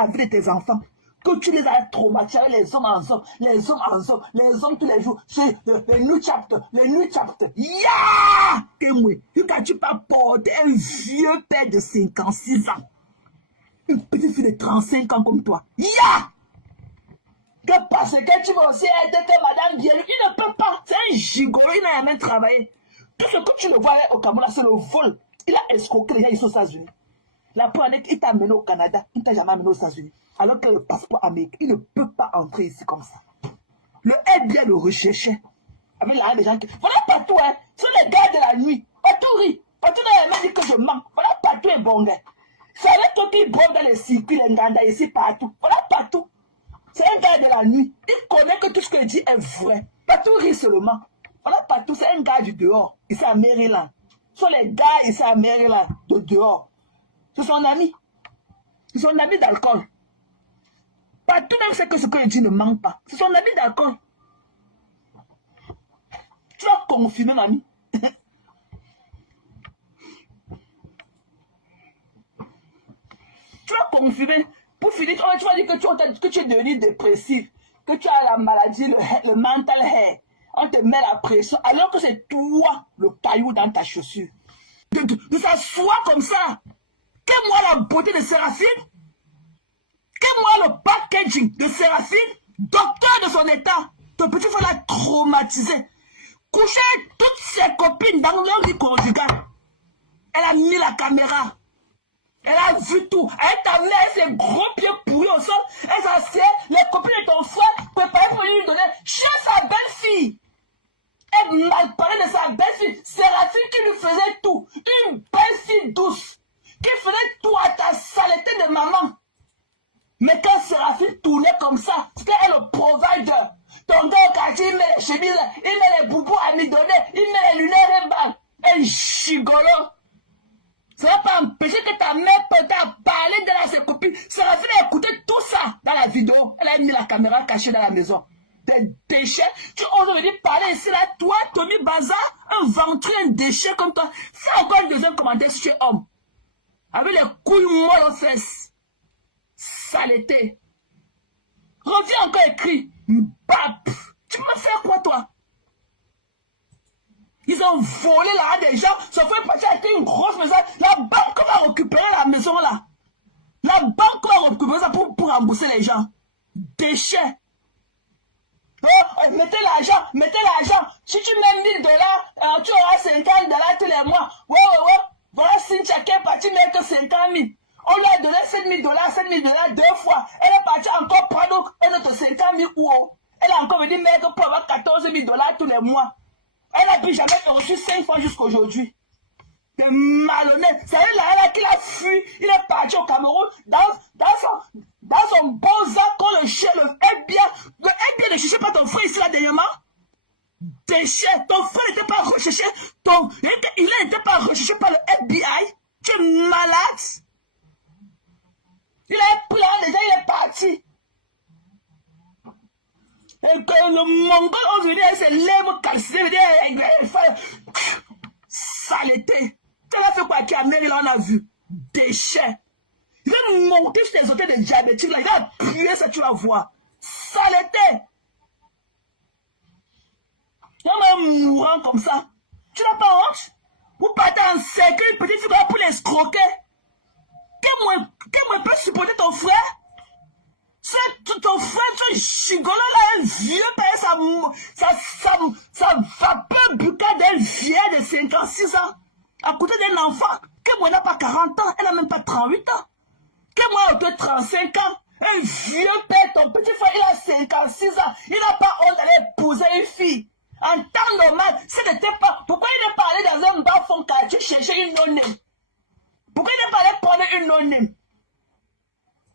la vie de tes enfants. Que tu les as traumatisés, les hommes en hommes, les hommes en hommes, les hommes tous les jours. Les new chapter, les new chapter. Ya! Que tu pas porter un vieux père de 56 ans. Une petite fille de 35 ans comme toi. Ya! Que parce que tu vas aussi aider que madame Bielu. Il ne peut pas. C'est un gigolo, il n'a jamais travaillé. Tout ce que tu le vois au Cameroun, c'est le vol. Il a escroqué les gens ici aux États-Unis. La première année, il t'a amené au Canada, il ne t'a jamais amené aux États-Unis. Alors que le passeport américain, il ne peut pas entrer ici comme ça. Le FBI le recherchait. Avec l'argent des gens qui... Voilà partout, hein. Ce sont les gars de la nuit. Partout rit. Partout dans les mains dit que je mens. Voilà partout est bon, gars. C'est avec toi qui brode dans les circuits, les Nganda ici, partout. Voilà partout. C'est un gars de la nuit. Il connaît que tout ce qu'il dit est vrai. Partout rit seulement. Voilà partout, c'est un gars du dehors. Ici à Maryland. Ce sont les gars ici à Maryland, de dehors. C'est son ami. C'est son ami d'alcool. Partout même c'est que ce qu'il dit ne manque pas. C'est son ami d'alcool. Tu vas confirmer, mamie. Tu vas confirmer. Pour finir, tu vas dire que tu es devenu dépressif. Que tu as la maladie, le mental hair. On te met la pression. Alors que c'est toi le paillou dans ta chaussure. De s'asseoir comme ça. Qu'est-moi la beauté de Séraphine? Qu'est-moi le packaging de Séraphine? Docteur de son état. Ton petit frère l'a traumatisé. Coucher avec toutes ses copines dans leur lit conjugal. Elle a mis la caméra. Elle a vu tout. Elle t'a mis ses gros pieds pourris au sol. Elle s'assied. Les copines de ton frère préparées pour lui donner chez sa belle-fille. Elle m'a parlé de sa belle-fille. Séraphine qui lui faisait tout. Une belle-fille douce. Qui faisait tout à ta saleté de maman. Mais quand Séraphine tournait comme ça, c'était elle le provider. Ton gars au quartier, il met les chemises, il met les boubous amidonnés, il met les lunettes et balles. Un gigolo. Ça ne va pas empêcher que ta mère peut parler de ses copines. Séraphine a écouté tout ça dans la vidéo. Elle a mis la caméra cachée dans la maison. Des déchets. Tu oses venir parler ici là, toi, Tommy Bazar, un ventre, un déchet comme toi. Fais encore un deuxième commentaire si tu es homme. Avec les couilles molles aux fesses. Saleté. Reviens encore écrit. Bap. Tu me fais quoi toi? Ils ont volé là des gens. Sauf que parti avec une grosse maison. La banque va récupérer la maison là. La banque va récupérer ça pour rembourser les gens. Déchets. Oh, mettez l'argent, mettez l'argent. Si tu mets $1000, tu auras $50 tous les mois. Ouais. Voilà Cynthia qui est partie mais que 50 000. On lui a donné $7 000 deux fois. Elle est partie encore prendre un autre 50 000 euros. Elle a encore dit, mais pour avoir $14 000 tous les mois. Elle n'a plus jamais reçu 5 fois jusqu'à aujourd'hui. C'est malhonnête. C'est elle qui a fui. Il est parti au Cameroun dans son bon sac quand le FBI. Le FBI ne cherchait pas ton frère ici là dernièrement. Déchet. Ton frère n'était pas recherché. Il n'était pas recherché par le FBI. Tu es malade. Il est plein déjà, il est parti. Et que le Mongol, on veut dire, c'est lèvres calcinées, il fait saleté. Tu as fait quoi qui a mérité, là, on a vu. Déchets. Il va monter sur les hôtels de diabétiques, là, il va appuyer ça, tu vas voir. Saleté. Il va mourant comme ça. Tu n'as pas honte? Vous partez en cercle, une petite fille pour l'escroquer. Qu'est-ce peut supporter ton frère? C'est ton frère, ce gigolo là, un vieux père, ça vapeur bucale d'un vieux de 56 ans. À côté d'un enfant, que n'a pas 40 ans, elle n'a même pas 38 ans. Que moi, on a 35 ans. Un vieux père, ton petit frère, il a 56 ans. Il n'a pas honte d'aller épouser une fille. En temps normal, ce n'était pas. Pourquoi il n'est pas allé dans un bar fond quartier chercher une non-name? Pourquoi il n'est pas allé prendre une non-name?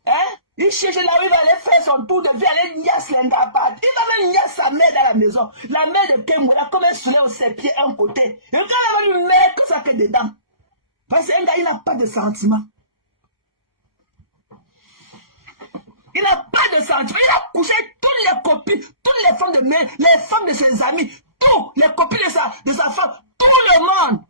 Hein? Il cherche là où il va aller faire son tour de vie, aller niasse l'engapat. Il va même niasse sa mère dans la maison. La mère de Kemou, là, comme un soleil au ses pieds, un côté. Et quand elle va lui mettre ça que dedans. Parce qu'un gars, il n'a pas de sentiments. Il n'a pas de sentiments. Il a couché toutes les copines, toutes les femmes de mère, les femmes de ses amis, toutes les copines de sa femme, tout le monde.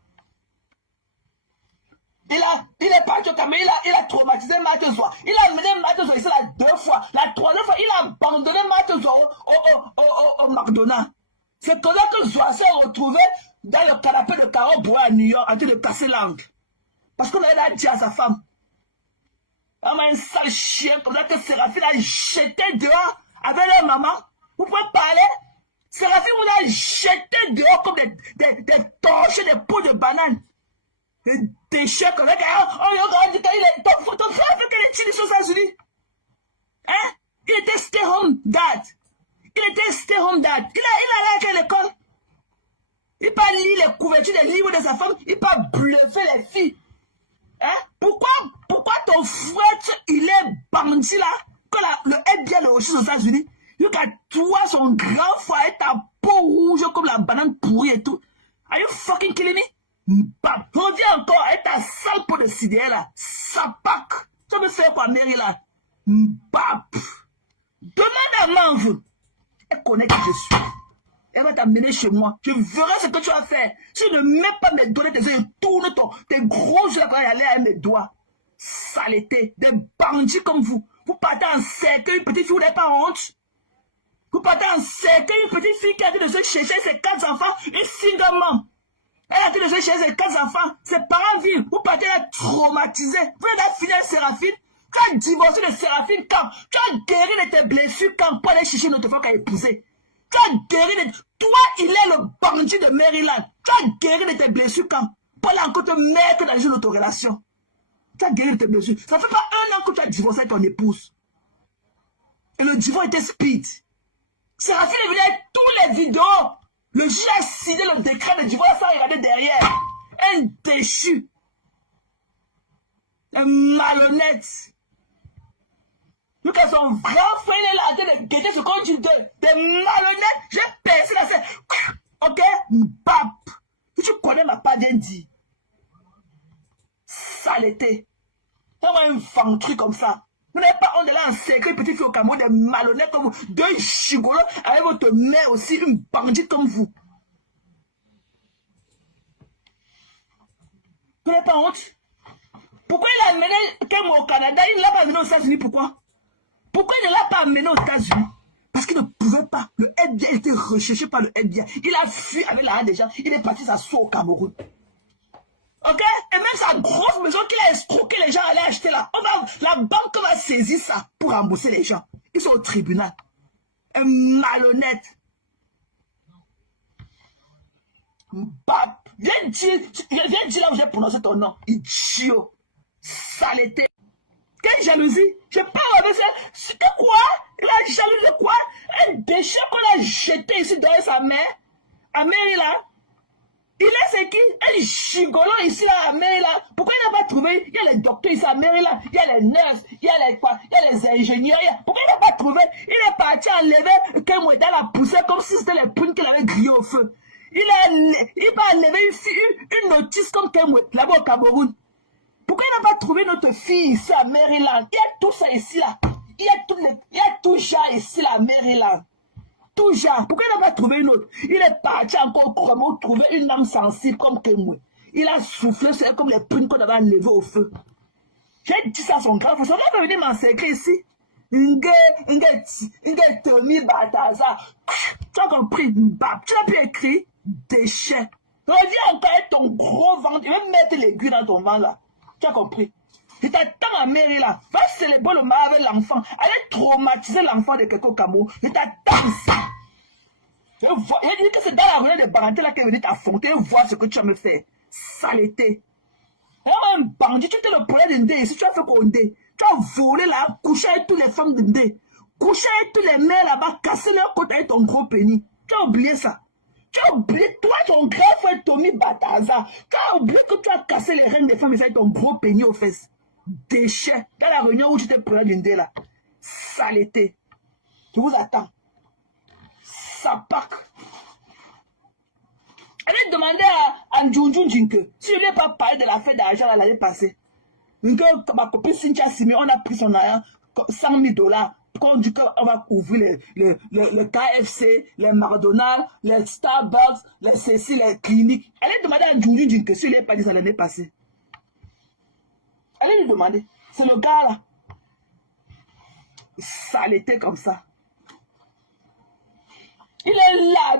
il est parti au Cameroun, il a traumatisé Matezoa. Il a amené Matezoa ici là 2 fois. La 3e fois, il a abandonné Matezoa au McDonald's. C'est comme ça que Zoa s'est retrouvé dans le canapé de Caro Bois à New York en train de casser l'angle. Parce qu'on avait dit à sa femme. Un sale chien comme ça que Séraphine a jeté dehors avec leur maman. Vous pouvez parler? Séraphine vous a jeté dehors comme des torches, des pots de bananes. Des déchets comme ça. Ton frère fait que les Chili aux États-Unis. Hein? Il était stay home dad. Il était stay home dad. Il allait à l'école. Il n'a pas lu les couvertures des livres de sa femme. Il n'a pas bluffé les filles. Hein? Pourquoi ton frère, il est bandit là? Quand le FBI le reçu aux États-Unis, il a toi, son grand frère, ta peau rouge comme la banane pourrie et tout. Are you fucking killing me? Mbap. Reviens encore avec ta sale peau de sidéré là. Sapak. Tu vas me faire quoi, Mary là? Mbap. Demande à Manve. Elle connaît qui je suis. Elle va t'amener chez moi. Je verrai ce que tu vas faire. Si tu ne mets pas mes doigts, tes yeux, tourne tes gros yeux là quand il aller avec mes doigts. Saleté. Des bandits comme vous. Vous partez en cercueil, une petite fille, vous n'avez pas honte. Vous partez en cercueil, une petite fille qui a été de se chercher ses 4 enfants, une single mom. Elle a été de se chercher ses 4 enfants. Ses parents vivent. Vous partez là traumatisé. Vous avez fini avec Séraphine. Tu as divorcé de Séraphine quand? Tu as guéri de tes blessures quand pour aller chercher notre femme qu'à épouser. Tu as guéri de... Toi, il est le bandit de Maryland. Tu as guéri de tes blessures quand? Paul a encore te mettre dans une autre relation. Tu as guéri de tes blessures. Ça fait pas 1 an que tu as divorcé avec ton épouse. Et le divorce était speed. Séraphine est venue avec tous les vidéos. Le juge a signé le décret de divorce sans regarder derrière. Un déchu. Un malhonnête. Vu que son grand frère est là en train de guetter ce qu'on dit des malhonnêtes, j'ai percé la scène. Ok? Mbap. Si tu connais ma pas bien dit. Saleté. Fais-moi un ventrue comme ça. Vous n'avez pas honte de là en secret, petite fille au Cameroun, des malhonnêtes comme vous, 2 gigolos avec votre mère aussi, une bandite comme vous. Vous n'avez pas honte? Pourquoi il a amené Kemo au Canada? Il ne l'a pas amené aux États-Unis, pourquoi? Pourquoi il ne l'a pas amené aux États-Unis? Parce qu'il ne pouvait pas. Le FBI était recherché par le FBI. Il a fui avec l'argent des gens. Il est parti s'asseoir au Cameroun. Ok? Et même sa grosse maison qu'il a escroqué les gens à aller acheter là. La banque va saisir ça pour rembourser les gens. Ils sont au tribunal. Un malhonnête. Mbap. Viens dire là où j'ai prononcé ton nom. Idiot. Saleté. Quelle jalousie? Je parle avec ça. C'était quoi? Il a jalousé de quoi? Un déchet qu'on a jeté ici derrière sa mère. À Maryland. Il est c'est qui? Un gigolo ici là à Maryland. Pourquoi il n'a pas trouvé? Il y a les docteurs ici à Maryland. Il y a les nurses. Il y a les quoi? Il y a les ingénieurs. Pourquoi il n'a pas trouvé? Il est parti enlever Kemo dans la poussière comme si c'était les prunes qu'il avait grillées au feu. Il va enlever une notice comme Kemo là-bas au Cameroun. Pourquoi il n'a pas trouvé notre fille ici à Maryland? Il y a tout ça ici là. Il y a tout genre ici là à Maryland. Tout genre. Pourquoi il n'a pas trouvé une autre? Il est parti encore comment trouver une âme sensible comme Kemo. Il a soufflé sur elle comme les prunes qu'on avait enlevées au feu. J'ai dit ça à son grand frère. Son grand frère venir m'encercler ici. Tommy Bataza. Tu as compris? Mbap. Tu n'as plus écrit déchet. Reviens encore avec ton gros ventre. Il va mettre l'aiguille dans ton ventre là. Tu as compris? Je t'attends à Mary là. Va célébrer le mal avec l'enfant. Allez traumatiser l'enfant de quelqu'un au Cameroun. Je t'attends ça. Il dit que c'est dans la réunion des parentés là qu'elle venait t'affronter et voir ce que tu vas me faire. Saleté. Un bandit, tu étais le problème d'Indé. Ici, tu as fait quoi Indé? Tu as volé là, couché avec toutes les femmes d'Indé. Couché avec tous les mères là-bas, casser leur côte avec ton gros pénis. Tu as oublié ça. Tu as oublié, toi, ton grand frère Tommy Bataza. Tu as oublié que tu as cassé les reines des femmes avec ton gros pénis aux fesses. Déchet. Dans la réunion où tu t'es pris d'une dé là. Saleté. Je vous attends. Sapak. Allez demander à Njunjun Jinke si je n'ai pas parlé de la fête d'argent l'année passée. Ma copine Cynthia Simé, on a pris son argent, 100 000 $. Quand on dit qu'on va ouvrir le KFC, les McDonald's, les Starbucks, les CC, les cliniques. Allez demander à Njunjun Jinke si je n'ai pas dit ça l'année passée. Allez lui demander. C'est le gars là. Ça l'était comme ça. Il est là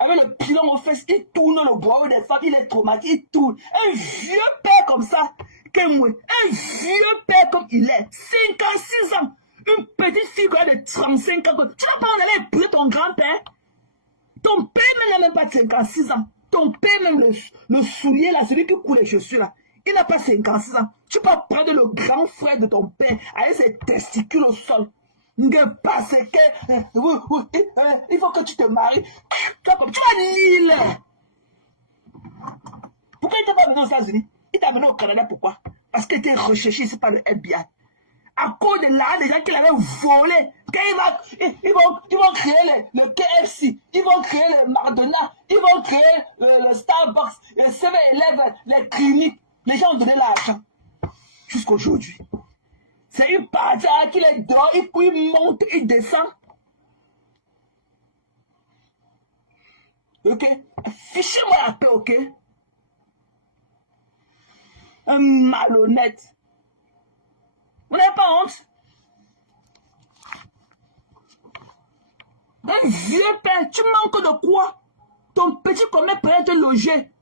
avec le pilon aux fesses, il tourne le bois des femmes, il est traumatisé, il tourne. Un vieux père comme ça, comme moi, un vieux père comme il est, 56 ans, une petite fille de 35 ans. Tu vas pas en aller épouser ton grand-père? Ton père même n'a même pas 56 ans. Ton père même le soulier là, celui qui coule les chaussures là, il n'a pas 56 ans. Tu peux prendre le grand frère de ton père avec ses testicules au sol. Parce que il faut que tu te maries. Tu vas l'île. Pourquoi il t'a pas amené aux États-Unis? Il t'a amené au Canada, pourquoi? Parce qu'il était recherché ici par le FBI. À cause de là, les gens qui l'avaient volé. Quand ils vont créer le KFC, ils vont créer le McDonald's, ils vont créer le Starbucks, le 7-Eleven, les cliniques. Les gens ont donné l'argent. Jusqu'aujourd'hui. C'est une partie qui les dort, il monte, il descend. Ok? Fichez-moi la paix, ok? Un malhonnête. Vous n'avez pas honte? Un vieux père, tu manques de quoi? Ton petit commerce peut être logé.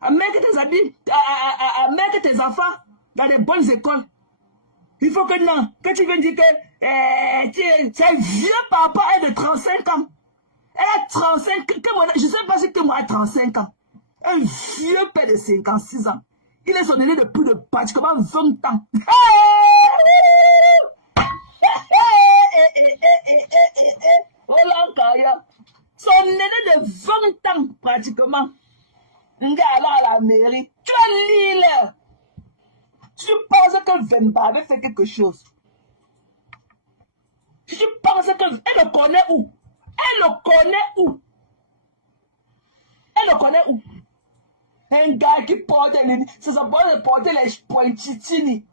Amène tes habits, amène tes enfants dans les bonnes écoles. Il faut que non, que tu viennes dire que c'est vieux papa, elle est de 35 ans. Elle a 35 ans, je ne sais pas si que moi a 35 ans. Un vieux père de 56 ans. Il est son aîné de plus de pratiquement 20 ans. Son aîné de 20 ans pratiquement. Un gars là à la mairie. Tu as l'île. Tu penses que Vemba avait fait quelque chose? Tu penses qu'elle le connaît où? Elle le connaît où? Elle le connaît où? Un gars qui porte les... C'est ça pour porter les pointitini.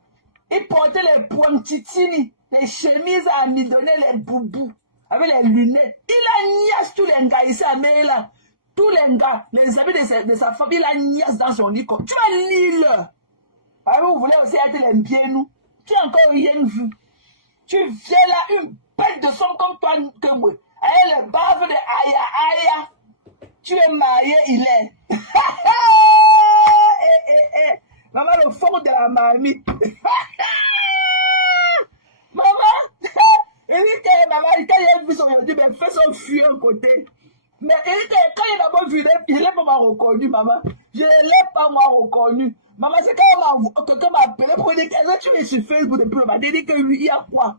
Il portait les pointitini. Les chemises à midonner, les boubous. Avec les lunettes. Il a niasse tous les gars ici à Meila. Tous les gars, les amis de sa femme, il a niasse dans son lit. Tu as l'île. Vous voulez aussi être les bien nous. Tu n'as encore rien vu. Tu viens là, une bête de somme comme toi que moi. Avec les baves de aïe aïe. Tu es marié, il est. Maman, le fond de la mamie. Maman, il dit que maman, quand il a vu son aujourd'hui, mais fait son fuir un côté. Mais il dit que quand il a pas vu, il ne l'a pas reconnu, maman. Je ne l'ai pas moi reconnu. Maman, c'est quand quelqu'un m'a appelé pour dire que tu es sur Facebook depuis le matin, il dit que oui, il y a quoi?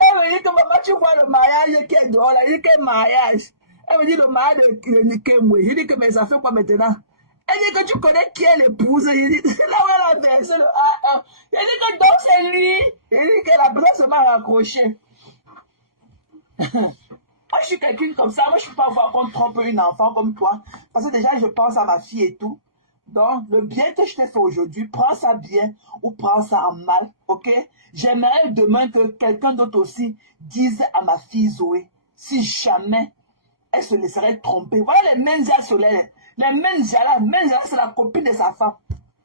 Elle me dit que maman, tu vois le mariage qui est dehors, là, il dit que mariage. Elle me dit le mariage de Nikemwe. Je dis que mais ça fait quoi maintenant? Elle dit que tu connais qui est l'épouse. Il dit là où elle a versé le AA. Elle dit que donc c'est lui. Il dit que la personne se m'a raccroché. Moi, je suis quelqu'un comme ça. Moi, je ne peux pas voir qu'on trompe une enfant comme toi. Parce que déjà, je pense à ma fille et tout. Donc, le bien que je t'ai fait aujourd'hui, prends ça bien ou prends ça en mal, ok? J'aimerais demain que quelqu'un d'autre aussi dise à ma fille Zoé, si jamais elle se laisserait tromper. Voilà les Menza solaires. Les Menza, c'est la copine de sa femme.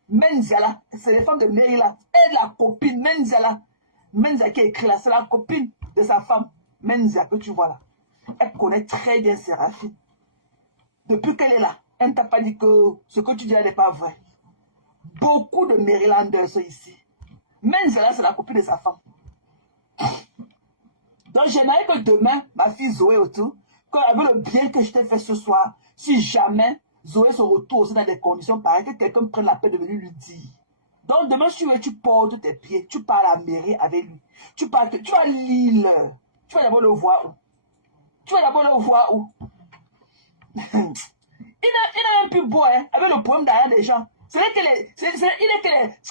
Menza, c'est les femmes de Neila. Elle, la copine, Menza qui est écrit là, c'est la copine de sa femme. Menza, que tu vois là. Elle connaît très bien Séraphine. Depuis qu'elle est là, elle ne t'a pas dit que ce que tu dis n'est pas vrai. Beaucoup de Marylanders sont ici. Menza, c'est la copine de sa femme. Donc, j'aimerais que demain, ma fille Zoé autour, avec le bien que je t'ai fait ce soir, si jamais Zoé se retrouve aussi dans des conditions pareilles, que quelqu'un prenne la peine de venir lui dire. Donc, demain, si tu portes tes pieds, tu pars à la mairie avec lui. Tu vas l'île. Tu vas d'abord le voir où? Il n'est même plus beau, hein, avec le problème derrière des gens. C'est vrai que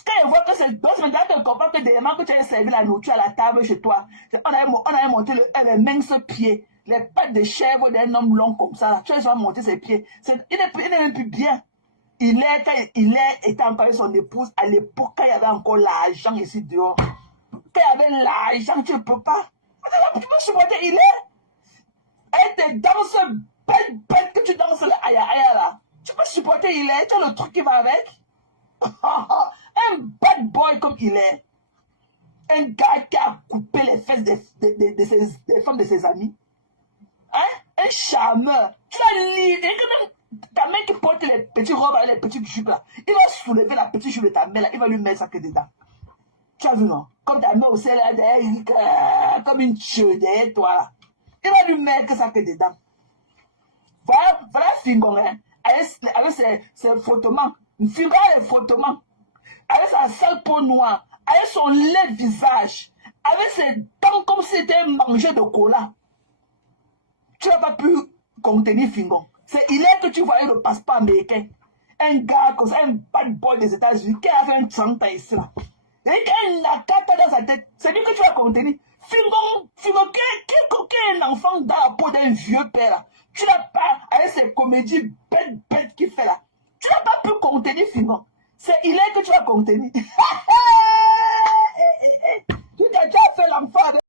quand il voit que c'est donc c'est maintenant qu'il comprend que dernièrement que tu as servi la nourriture à la table chez toi, on avait monté les minces pieds, les pattes de chèvre d'un homme long comme ça. Tu as monté ses pieds. Il n'est même plus bien. Il était encore avec son épouse à l'époque quand il y avait encore l'argent ici dehors. Quand il y avait l'argent, tu ne peux pas. Tu peux supporter, il est. Elle te danse bête que tu danses le aïe aïe là. Tu peux supporter, il est. Tu as le truc qui va avec. Un bad boy comme il est. Un gars qui a coupé les fesses des femmes de ses amis. Hein? Un charmeur. Tu as lié. Ta mère qui porte les petits robes avec les petites jupes là. Il va soulever la petite jupe de ta mère là. Il va lui mettre ça que dedans. Tu as vu, non? Comme ta mère aussi, elle est comme une chaudière, toi. Il va lui mettre ça que dedans. Voilà Fingon, hein? Avec ses frottements. Fingon les frottements. Avec sa sale peau noire. Avec son laid visage. Avec ses dents comme si c'était mangé de cola. Tu n'as pas pu contenir Fingon. C'est il est que tu voyais le passeport américain. Un gars comme ça, un bad boy des États-Unis qui a fait un 30 ans ici là. Et qui a une carte dans sa tête. C'est lui que tu vas contenir. Fingon, qui est un enfant dans la peau d'un vieux père là. Tu n'as pas, avec ces comédies bêtes qu'il fait là. Tu n'as pas pu contenir Fingon. C'est il est que tu vas contenir. Tu as fait l'enfant.